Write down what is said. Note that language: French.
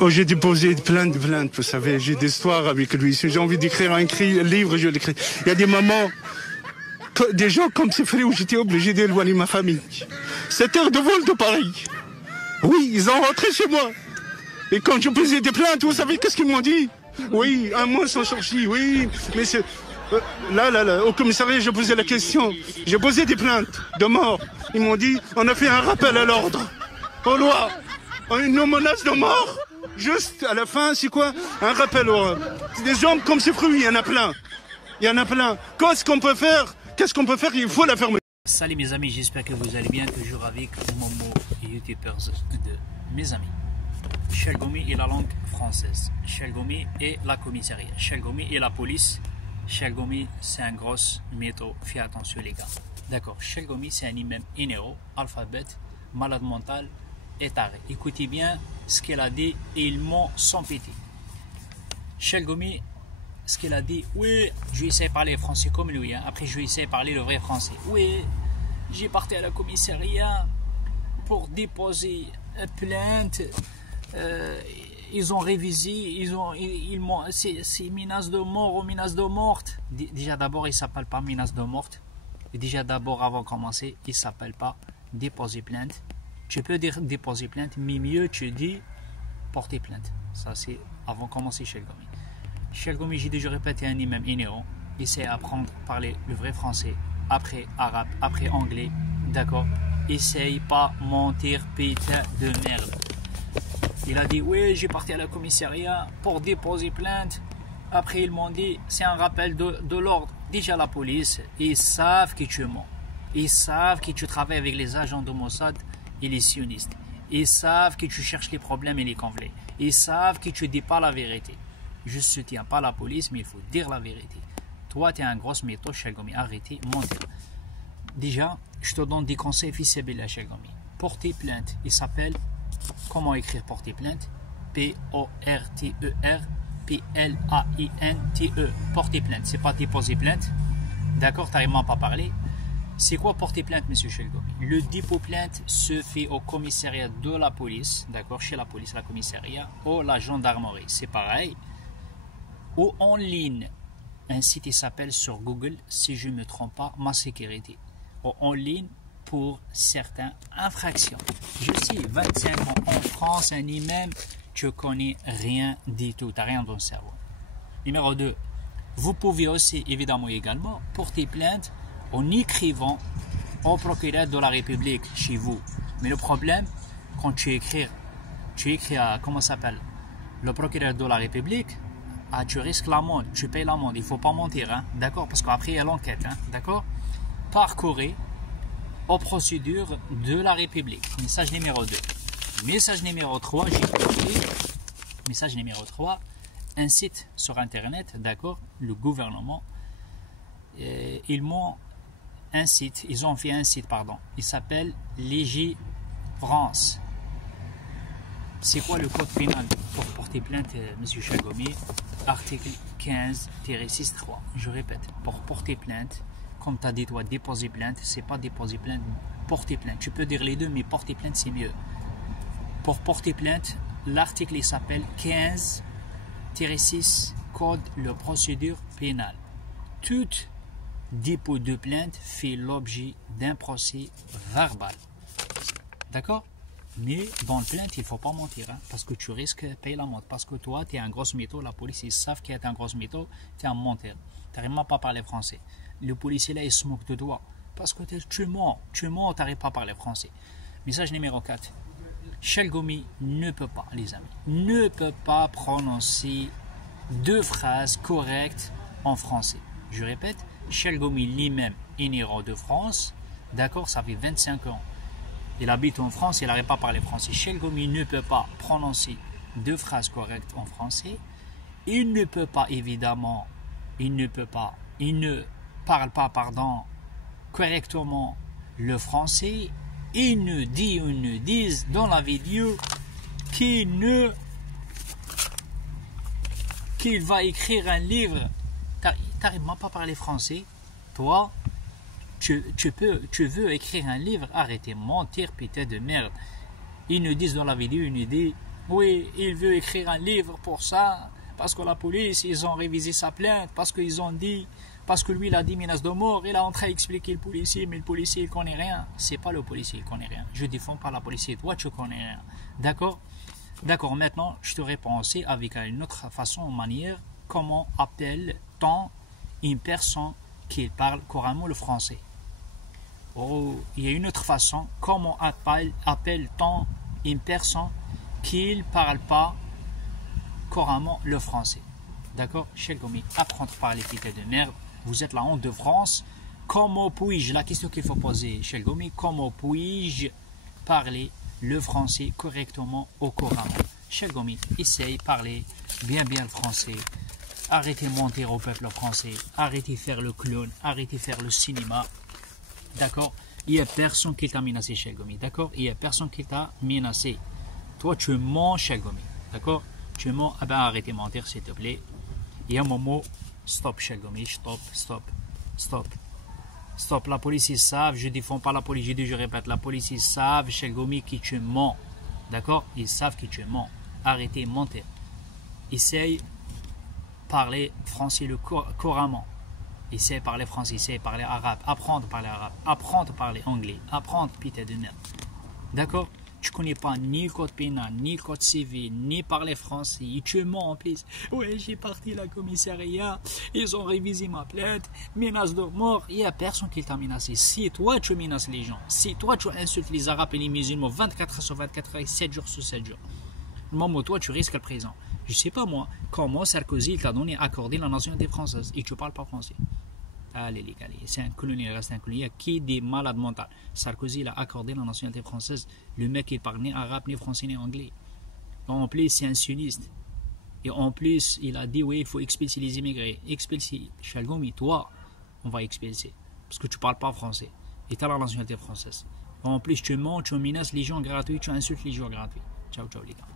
Oh, j'ai déposé plein de plaintes, vous savez, j'ai des histoires avec lui. Si j'ai envie d'écrire un livre, je l'écris. Il y a des moments, des gens comme ces frères où j'étais obligé d'éloigner ma famille. 7 heures de vol de Paris. Oui, ils ont rentré chez moi. Et quand je posais des plaintes, vous savez qu'est-ce qu'ils m'ont dit? Oui, un mois sans sortie, oui, mais c'est... Là, au commissariat, je posais la question. J'ai posé des plaintes de mort. Ils m'ont dit, on a fait un rappel à l'ordre, aux lois. Une menace de mort. Juste à la fin, c'est quoi? Un rappel au ordre. C'est des hommes comme ces fruits, il y en a plein. Il y en a plein. Qu'est-ce qu'on peut faire? Il faut la fermer. Salut mes amis, j'espère que vous allez bien, toujours avec Momo, youtubeurs de mes amis. Chelgomi est la langue française. Chelgomi est la commissariat. Chelgomi est la police. Chelgomi, c'est un gros métaux. Faites attention les gars. D'accord, Chelgomi, c'est un imam inéro, alphabète, malade mental et taré. Écoutez bien ce qu'elle a dit et ils m'ont sans pitié. Chelgomi, ce qu'elle a dit, oui, je vais essayer de parler français comme lui. Hein. Après, je vais essayer de parler le vrai français. Oui, j'ai parti à la commissariat pour déposer plainte. Ils ont révisé, c'est menace de mort ou menace de morte. Déjà d'abord, il ne s'appelle pas menace de morte. Et déjà d'abord, avant de commencer, il ne s'appelle pas déposer plainte. Tu peux dire déposer plainte, mais mieux tu dis porter plainte. Ça, c'est avant de commencer chez le Gomi. Chez le Gomi, j'ai déjà répété un imam inéro. Essaye d'apprendre à parler le vrai français, après arabe, après anglais. D'accord? Essaye pas mentir, putain de merde. Il a dit, oui, j'ai parti à la commissariat pour déposer plainte. Après, ils m'ont dit, c'est un rappel de l'ordre. Déjà, la police, ils savent que tu mens. Ils savent que tu travailles avec les agents de Mossad et les sionistes. Ils savent que tu cherches les problèmes et les conflits. Ils savent que tu ne dis pas la vérité. Je ne soutiens pas la police, mais il faut dire la vérité. Toi, tu es un gros métaux, Chelgomi. Arrêtez, mentir. Déjà, je te donne des conseils fils à Chelgomi. Porter plainte, il s'appelle... Comment écrire porter plainte? P-O-R-T-E-R P-L-A-I-N-T-E. Porter plainte, c'est pas déposer plainte. D'accord, t'as vraiment pas parlé. C'est quoi porter plainte, monsieur Chelgomi? Le dépôt plainte se fait au commissariat de la police, d'accord, chez la police, la commissariat, ou la gendarmerie, c'est pareil. Ou en ligne, un site qui s'appelle sur Google, si je ne me trompe pas, ma sécurité. Ou en ligne, pour certaines infractions. Je sais, 25 ans en France, un imam, tu connais rien du tout, tu n'as rien dans le cerveau. Numéro 2, vous pouvez aussi, évidemment également, porter plainte en écrivant au procureur de la République chez vous. Mais le problème, quand tu écris à, comment ça s'appelle, le procureur de la République, tu risques l'amende, tu payes l'amende, il ne faut pas mentir, hein, d'accord, parce qu'après il y a l'enquête, hein, d'accord. Parcourez aux procédures de la République. Message numéro 2. Message numéro 3, j'ai compris. Message numéro 3, un site sur Internet, d'accord, le gouvernement, ils ont fait un site, pardon, il s'appelle Légifrance. C'est quoi le code pénal pour porter plainte, monsieur Chelgomi? Article 15-6.3. Je répète, pour porter plainte, comme tu as dit, toi, déposer plainte, c'est pas déposer plainte, porter plainte. Tu peux dire les deux, mais porter plainte, c'est mieux. Pour porter plainte, l'article il s'appelle 15-6, Code de procédure pénale. Tout dépôt de plainte fait l'objet d'un procès verbal. D'accord? Mais dans le plainte, il ne faut pas mentir, hein, parce que tu risques de payer l'amende. Parce que toi, tu es un gros mytho, la police, ils savent qu'il est un gros mytho, tu es un menteur. Tu n'arrives même pas à parler français. Le policier là, il se moque de toi. Parce que tu mens, tu n'arrives pas à parler français. Message numéro 4. Chelgomi ne peut pas, les amis, ne peut pas prononcer deux phrases correctes en français. Je répète, Chelgomi lui-même est né de France, d'accord, ça fait 25 ans. Il habite en France, il n'arrive pas à parler français. Chelgomi ne peut pas prononcer deux phrases correctes en français. Il ne peut pas, évidemment, il ne parle pas, correctement le français. Il nous disent dans la vidéo qu'il va écrire un livre. Tu n'arrives même pas à parler français. Toi, tu veux écrire un livre. Arrêtez de mentir, putain de merde. Ils nous disent dans la vidéo, ils nous disent Oui, il veut écrire un livre pour ça, parce que la police, ils ont révisé sa plainte, parce qu'ils ont dit, parce que lui, il a dit menace de mort, il est en train d'expliquer le policier, mais le policier, il connaît rien. C'est pas le policier, il connaît rien. Je défends pas la police, toi, tu connais rien. D'accord? D'accord, maintenant, je te réponds aussi avec une autre façon, manière, comment appelle-t-on une personne qui parle couramment le français? Oh, il y a une autre façon, comment appelle-t-on une personne qui ne parle pas couramment le français? D'accord? Chelgomi, apprendre par les piquets de merde, vous êtes la honte de France. Comment puis-je, la question qu'il faut poser, Chelgomi, comment puis-je parler le français correctement au couramment? Chelgomi, essaye de parler bien le français. Arrêtez de mentir au peuple français. Arrêtez de faire le clown. Arrêtez de faire le cinéma. D'accord? Il n'y a personne qui t'a menacé, Chelgomi. D'accord? Il n'y a personne qui t'a menacé. Toi, tu mens, Chelgomi. D'accord? Tu mens. Ah ben, arrêtez de mentir, s'il te plaît. Il y a un moment. Stop, Chelgomi. Stop. Stop. La police, ils savent. Je ne défends pas la police. Je répète. La police, ils savent, Chelgomi, qui tu mens. D'accord? Ils savent que tu mens. Arrêtez de mentir. Essaye de parler français le couramment. Essaye de parler français. Essaye de parler arabe. Apprendre à parler arabe. Apprendre à parler anglais. Apprendre pitié de merde. D'accord? Tu connais pas ni le code pénal, ni le code civil, ni parler français. Et tu mens en plus. Ouais, j'ai parti à la commissariat. Ils ont révisé ma plainte. Menace de mort. Il n'y a personne qui t'a menacé. Si toi, tu menaces les gens. Si toi, tu insultes les Arabes et les musulmans 24 heures sur 24 heures et 7 jours sur 7 jours. Le moment où toi, tu risques le présent. Je sais pas moi, comment Sarkozy t'a donné accordé la nationalité française et tu parles pas français. Allez les gars, c'est un colonel, il reste un colonel qui est des malades mentales. Sarkozy il a accordé la nationalité française. Le mec il parle ni arabe, ni français, ni anglais. En plus c'est un sioniste. Et en plus il a dit oui il faut expulser les immigrés. Expulser, Chelgomi, toi on va expulser. Parce que tu parles pas français. Et tu as la nationalité française. En plus tu mens, tu menaces les gens gratuits, tu insultes les gens gratuits. Ciao les gars.